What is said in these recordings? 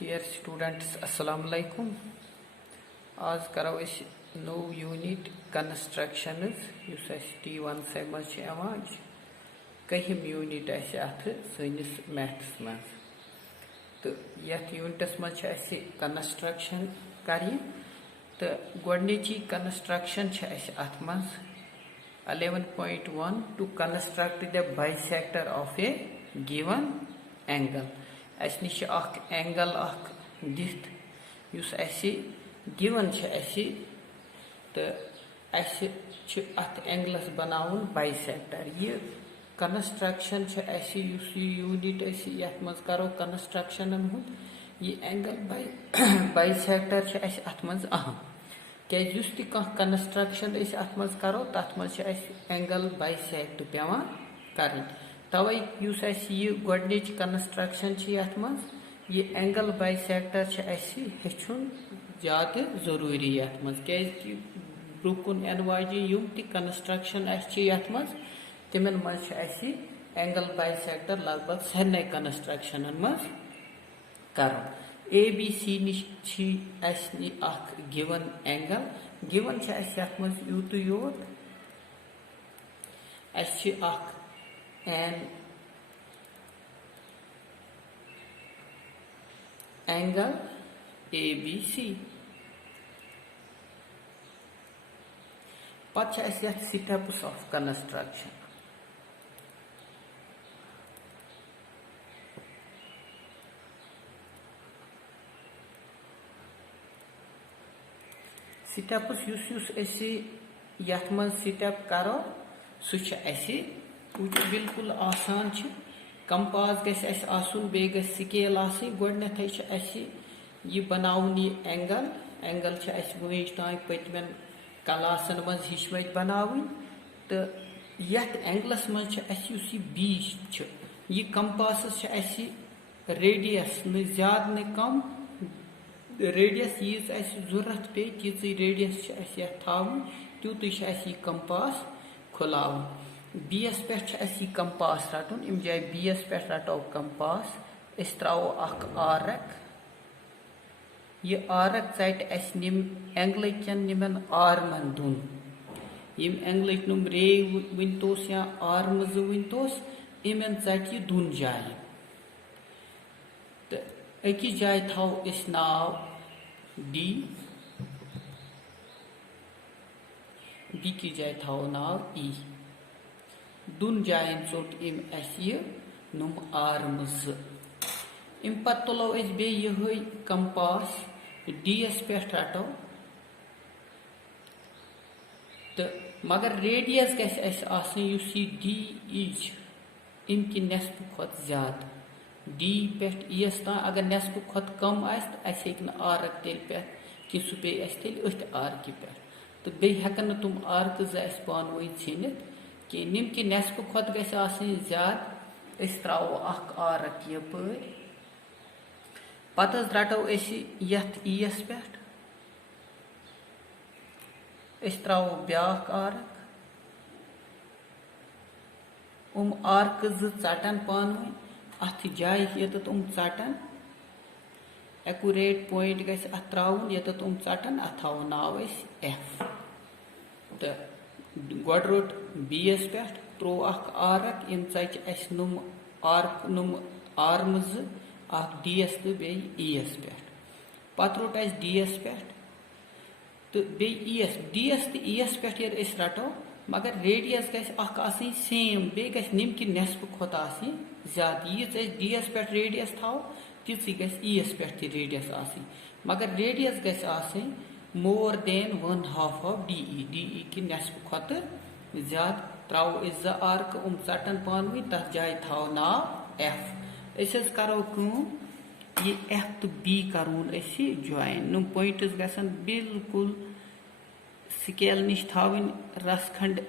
Dear students, Assalamu alaikum. आज करो इस no unit constructions use T1 से मज कहम यूनिट अथ सनिस मैथ्स मज तो यथ यूनिटस मज कंस्ट्रक्शन कर तो गोडनिची कंस्ट्रक्शन अथ मज 11.1 to construct the bisector of a given angle अस निश एंगल दिथ युस गिवन तो अत एंगलस बनाउन बाइसेक्टर ये कंस्ट्रक्शन यूनिट यथ मज करो कंस्ट्रक्शन ये एंगल बाइसेक्टर अत मज अहम क्या कंस्ट्रक्शन अत मज करो तथ मज एंगल बाइसेक्ट पेवान कर तवे युस ये गोडनिच कंस्ट्रक्शन यथ मज ये एंगल बाइसेक्टर हेचुन ज़्यादा जरूरी यथ मज क्या ब्रुकुन एन वाजे युम ति कंस्ट्रक्शन यथ मज तिमन मज एंगल बाइसेक्टर लगभग सारे कंस्ट्रक्शन मज कर ABC निश गिवन एंगल गिवन यथ मज यूत योत एन एंगल ABC पत स्टेप्स ऑफ कंस्ट्रक्शन स्टेप्स यथ मज स्टेप करो बिल्कुल आसान कंपास गुन बे स्केल गोडनथ यह बनाउन यह एंगल वज तान पतमें क्लासन मज हिचमत बनाउन तो यथ एंगलस मज बी यह कंपास रेडियस न ज्यादा न कम रेडियस यीज जरूरत पे तीज रेडियस थावन तूत यह कंपास खुलावन बीएस पे कंपास रटन इम जाए बीएस पे रटो कंपास अस त्रो आरक यह आरक चट निम एंगल निमन आर्मन दुन यम एंगल नुम रे वनतोस या आर्म जो वनतोस इमन चट यह दुन जाए तो अकिस जाए थो अस नाव डी बीकिस जाए थो नाव ई दुन जायन चोट इम नुम आर्म इम पत तुलो बे यह कंपास डीएस पे रटो तो मगर रेडियस गुस डी इम कि नेसफ खुद ज्यादा डी पे ईएस तान अगर नेसफ खुद कम आरक तेल पे कि सह पे तेल अथ आरक पे तो बे हेकन तुम आरक पान वन छीनित कि निम कि नेसफ खुद ज्यादा त्रो आरक यपर पत रटो यथ ईएस पे त्रो ब्या आरक आरक चटन पान अथ जाए ये चटन एक्यूरेट पॉइंट गथ त्राउन ये चटन अथ थो नाव एफ तो गोड रोट बीएस पे त्रो आरक इम चच नुम आर्म डीएस तो बे ईएस पे पत रोट डीएस पे तो बे ईएस डीएस तो ईएस पे रटो मगर रेडियस गई सेम बे निम कि नेसफ खुद ज्यादा यीज डीएस पे रेडियस थो ती ईएस पे रेडियस मगर रेडियस गई मोर देन 1/2 ऑफ डीई कि नेसफ खुद ज्यादा त्रो ज आर्क चटन पान तथ जाए थो नाव एफ करो ये एफ तो बी करून ज्वाइन नुम पॉइंट्स गसन बिल्कुल स्केल निश थावन रस खंड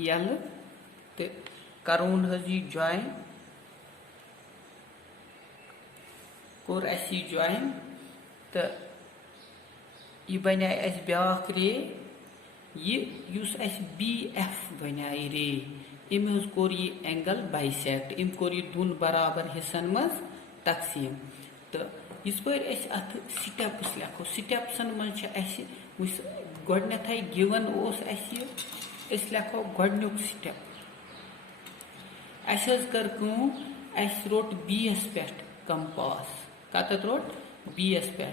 यल तो करून यह ज्वाइन कोर ज्वाइन तो यह बना ब्या रे युस बी एफ बना रे इम कोर यह एंगल बाइसेक्ट इम कोर यह दोन बराबर हिस्सन मज तकसीम तो इस पर अत स्टेप्स लिखो स्टेप्सन मज गोडनेथै गिवन अस लिखो गोडनुक स्टेप अस कर अस रोट बीस पे कंपास कत रोट बीस पे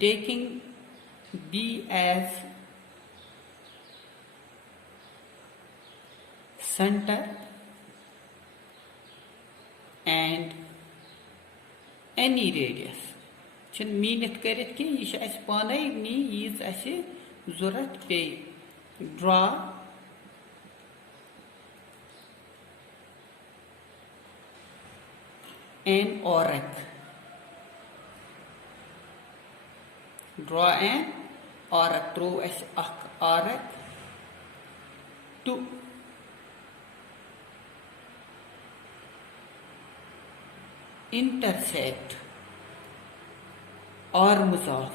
taking B as center and any radius छन मीनित करित कि यह अस पाने नी यीज अस जरूरत पे draw an arc draw an arc throw अस arc to intersect arms of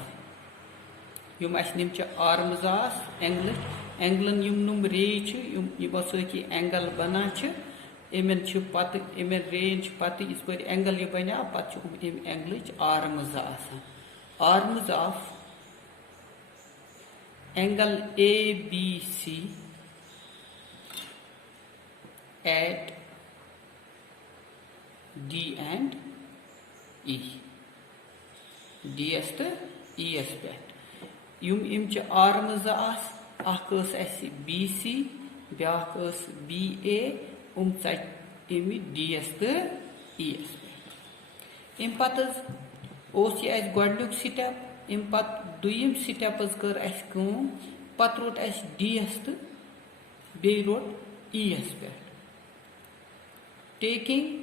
युम अस निम arms of एंगलन युम नुम रे यमो सती एंगल बना इमन पत इमन रेंज पत इस पर एंगल यह बना पत angle arms arms of angle ABC at D and E DS तो ES पे युम आर्म्स BC ब्या BA DS तो ES पे अम पे गोडनुक स्टेप अम पे दुयम स्टेप कर पत रोट DS तो बे रोट ES पे टेकिंग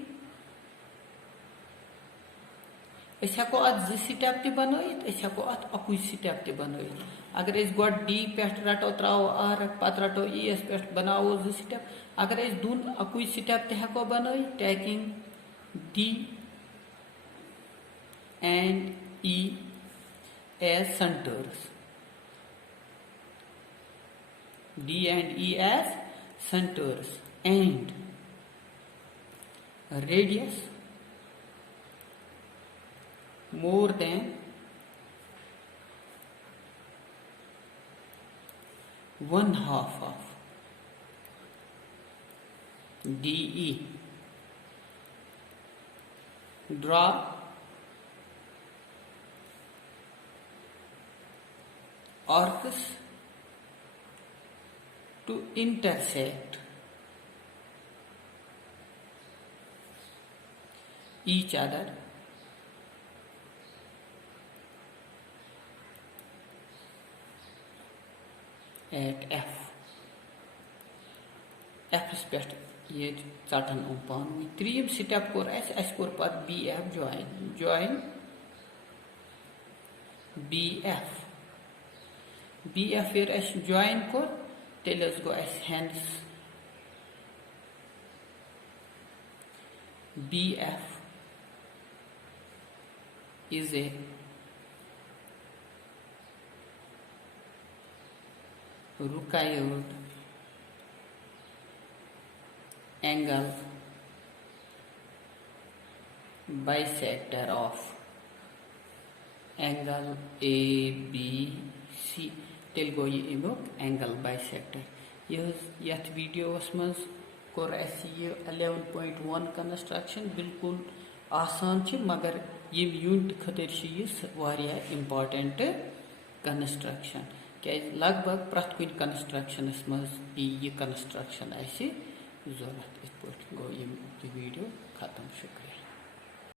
हेको अत स्टेप तह बनत हेको अत अकु स्टेप तह बनत अगर गो D पे रटो त्रो आर्क पत रटो ES पे बनावो स्टेप अगर दोन अकु स्टेप तह हेको बन taking D and E as centers D and E as centers and radius more than 1/2 of DE. Draw arcs to intersect each other at F पे ये चटन पानी त्रीम स्टेप कोर कोर पत BF ज्वाइन BF फिर join core तेल गो hence BF is a required angle bisector of angle ABC तेल गो यह angle bisector यथ videos मज कोर 11.1 कंस्ट्रक्शन बिल्कुल आसान मगर यम यूनिट खतर यह इम्पार्टेंट कंस्ट्रक्शन क्या लगभग प्रत कुन कंस्ट्रक्शनस मज यह कंस्ट्रक्शन जरूरत इत गो यह वीडियो खत्म शुक्रिया।